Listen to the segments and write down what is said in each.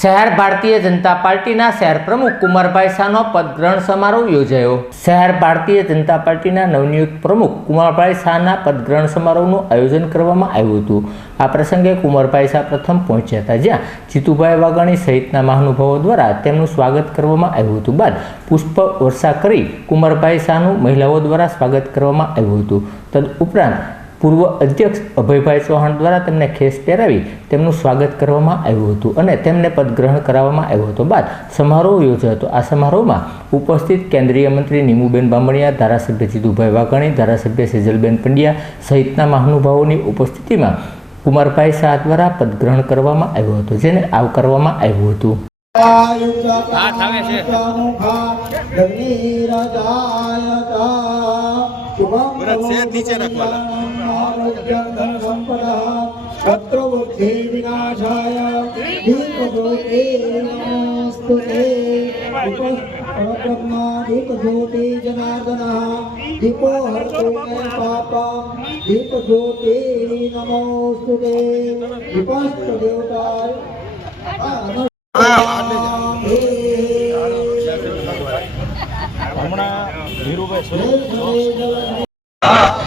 શહેર ભારતીય જનતા પાર્ટીના શહેર પ્રમુખ કુમારભાઈ શાહનો પદગ્રહણ સમારોહ યોજાયો. શહેર ભારતીય જનતા પાર્ટીના નવનિયુક્ત પ્રમુખ કુમારભાઈ શાહના પદગ્રહણ સમારોહનું આયોજન કરવામાં આવ્યું હતું. આ પ્રસંગે કુમારભાઈ શાહ પ્રથમ પહોંચ્યા હતા, જ્યાં જીતુભાઈ વાઘાણી સહિતના મહાનુભાવો દ્વારા તેમનું સ્વાગત કરવામાં આવ્યું હતું. બાદ પુષ્પ વર્ષા કરી કુમારભાઈ શાહનું મહિલાઓ દ્વારા સ્વાગત કરવામાં આવ્યું હતું. તદ ઉપરાંત પૂર્વ અધ્યક્ષ અભયભાઈ ચૌહાણ દ્વારા તેમને ખેસ પહેરાવી તેમનું સ્વાગત કરવામાં આવ્યું હતું અને તેમને પદગ્રહણ કરાવવામાં આવ્યો હતો બાદ સમારોહ યોજાયો હતો. આ સમારોહમાં ઉપસ્થિત કેન્દ્રીય મંત્રી નીમુબેન બામણિયા ધારાસભ્ય જીતુભાઈ વાઘાણી ધારાસભ્ય સેજલબેન પંડ્યા સહિતના મહાનુભાવોની ઉપસ્થિતિમાં કુમારભાઈ શાહ દ્વારા પદગ્રહણ કરવામાં આવ્યો હતો જેને આવકારવામાં આવ્યું હતું. હા છે. ભરત, છે નીચે રાખવાના. વિનાશાય. દીપજ્યોતિ નમોસ્તુતે ઉપબ્રહ્મા દીપજ્યોતિ જનાર્દન. દીપો હરતુ મે પાપમ દીપજ્યોતિ નમોસ્તુતે હમણાં ધીરુભાઈ 아.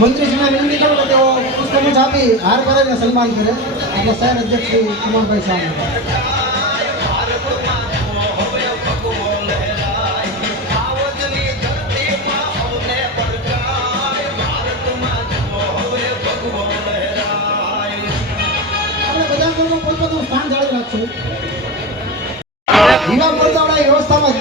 મંત્રીશ્રીને વિનંતી કરું કે તેઓ પુષ્પગુચ્છ આપી હાર કરાવીને સન્માન કરે. એટલે શહેર અધ્યક્ષ શ્રી કુમારભાઈ કર્મો પોતપોતાનું સ્થાન જાળવી રાખશું. દીવા બોલતા વ્યવસ્થામાં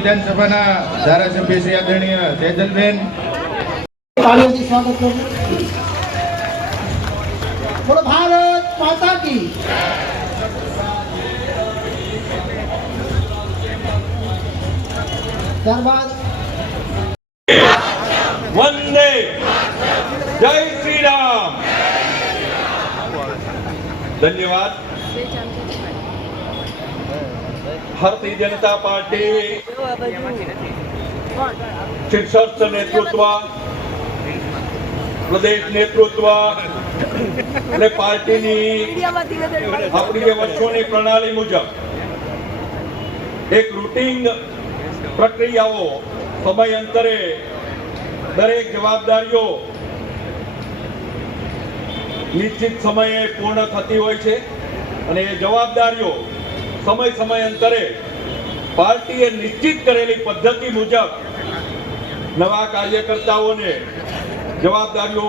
વિધાનસભાના ધારાસભ્ય શ્રી આદરણીય તેજલબેન તાળીઓથી સ્વાગત કરું. બોલો ભારત માતા કી. ત્યારબાદ વંદે જય શ્રી રામ. ધન્યવાદ. ભારતીય જનતા પાર્ટી શીર્ષસ્થ નેતૃત્વ પ્રદેશ નેતૃત્વ અને પાર્ટીની આપણી જે વર્ષોની પ્રણાલી મુજબ એક રૂટિંગ પ્રક્રિયાઓ સમયાંતરે દરેક જવાબદારીઓ નિશ્ચિત સમયે પૂર્ણ થતી હોય છે અને એ જવાબદારીઓ સમય સમય અંતરે પાર્ટીએ નિશ્ચિત કરેલી પદ્ધતિ મુજબ નવા કાર્યકર્તાઓને જવાબદારીઓ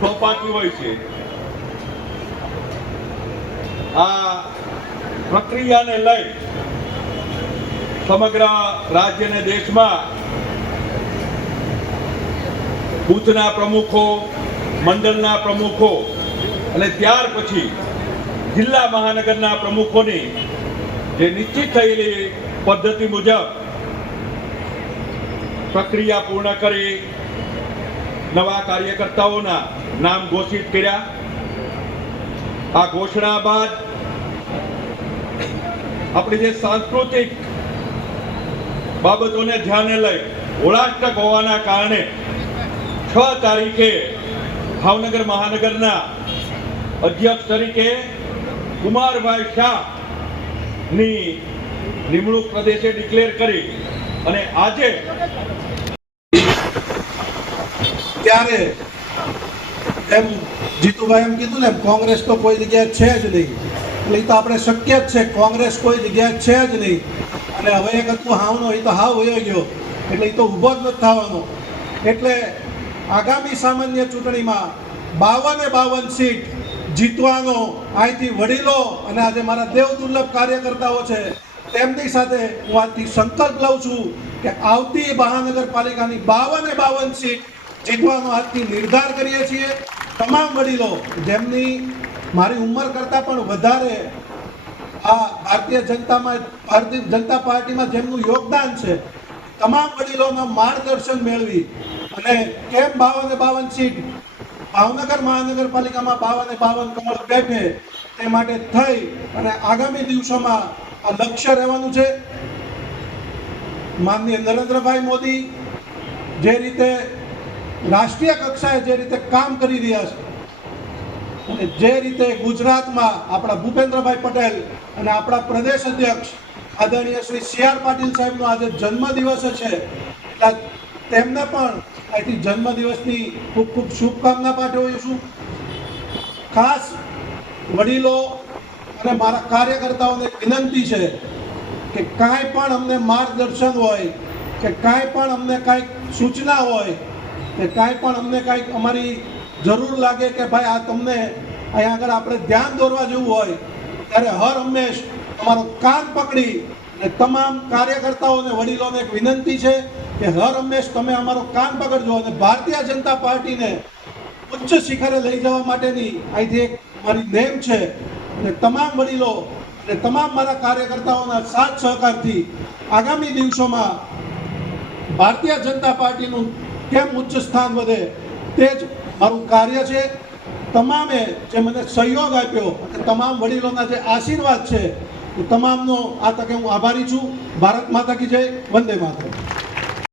સોંપાતી હોય છે. આ પ્રક્રિયાને લઈ સમગ્ર રાજ્ય અને દેશમાં બૂથના પ્રમુખો, મંડળના પ્રમુખો અને ત્યાર પછી જિલ્લા મહાનગરના પ્રમુખોની જે નિશ્ચિત થયેલી પદ્ધતિ મુજબ પ્રક્રિયા પૂર્ણ કરી નવા કાર્યકર્તાઓના નામ ઘોષિત કર્યા. આ ઘોષણા બાદ આપણી જે સાંસ્કૃતિક બાબતોને ધ્યાને લઈ ઓળાટક હોવાના કારણે છ તારીખે ભાવનગર મહાનગરના અધ્યક્ષ તરીકે કુમારભાઈ શાહ ની નિમણૂક પ્રદેશે ડિક્લેર કરી અને આજે ત્યારે એમ જીતુભાઈ એમ કીધું ને, કોંગ્રેસ તો કોઈ જગ્યાએ છે જ નહીં. એટલે એ તો આપણે શક્ય જ છે, કોંગ્રેસ કોઈ જગ્યાએ છે જ નહીં. અને હવે એક હતું હાવનો, એ તો હાવ વયો ગયો. એટલે એ તો ઊભો જ નથી થવાનો. એટલે આગામી સામાન્ય ચૂંટણીમાં બાવને બાવન સીટ જીતવાનો અહીંથી વડીલો અને આજે મારા દેવ દુર્લભ કાર્યકર્તાઓ છે, તેમની સાથે હું આજથી સંકલ્પ લઉં છું કે આવતી મહાનગરપાલિકાની બાવને બાવન સીટ જીતવાનો આજથી નિર્ધાર કરીએ છીએ. તમામ વડીલો, જેમની મારી ઉંમર કરતાં પણ વધારે, આ ભારતીય જનતામાં, ભારતીય જનતા પાર્ટીમાં જેમનું યોગદાન છે, તમામ વડીલોના માર્ગદર્શન મેળવી અને કેમ બાવને બાવન સીટ ભાવનગર મહાનગરપાલિકામાં બાવને બાવન કમળ બેઠે તે માટે થઈ અને આગામી દિવસોમાં આ લક્ષ્ય રહેવાનું છે. માનનીય નરેન્દ્રભાઈ મોદી જે રીતે રાષ્ટ્રીય કક્ષાએ જે રીતે કામ કરી રહ્યા છે અને જે રીતે ગુજરાતમાં આપણા ભૂપેન્દ્રભાઈ પટેલ અને આપણા પ્રદેશ અધ્યક્ષ આદરણીય શ્રી સી આર પાટીલ સાહેબનો આજે જન્મદિવસ છે, એટલે તેમને પણ અહીંથી જન્મદિવસની ખૂબ ખૂબ શુભકામના પાઠવું છું. ખાસ વડીલો અને મારા કાર્યકર્તાઓને વિનંતી છે કે કાંઈ પણ અમને માર્ગદર્શન હોય, કે કાંઈ પણ અમને કાંઈક સૂચના હોય, કે કાંઈ પણ અમને કાંઈક અમારી જરૂર લાગે કે ભાઈ આ તમને અહીંયા આગળ આપણે ધ્યાન દોરવા જેવું હોય, ત્યારે હર હંમેશ અમારો કાન પકડી તમામ કાર્યકર્તાઓને વડીલોને એક વિનંતી છે કે હર હંમેશ તમે અમારો કાન પકડજો અને ભારતીય જનતા પાર્ટીને ઉચ્ચ શિખરે લઈ જવા માટેની અહીંથી એક મારી નેમ છે. અને તમામ વડીલો અને તમામ મારા કાર્યકર્તાઓના સાથ સહકારથી આગામી દિવસોમાં ભારતીય જનતા પાર્ટીનું કેમ ઉચ્ચ સ્થાન વધે તે જ મારું કાર્ય છે. તમામે જે મને સહયોગ આપ્યો અને તમામ વડીલોના જે આશીર્વાદ છે તમામનો આ તકે હું આભારી છું. ભારત માતા કી જય. વંદે માતરમ.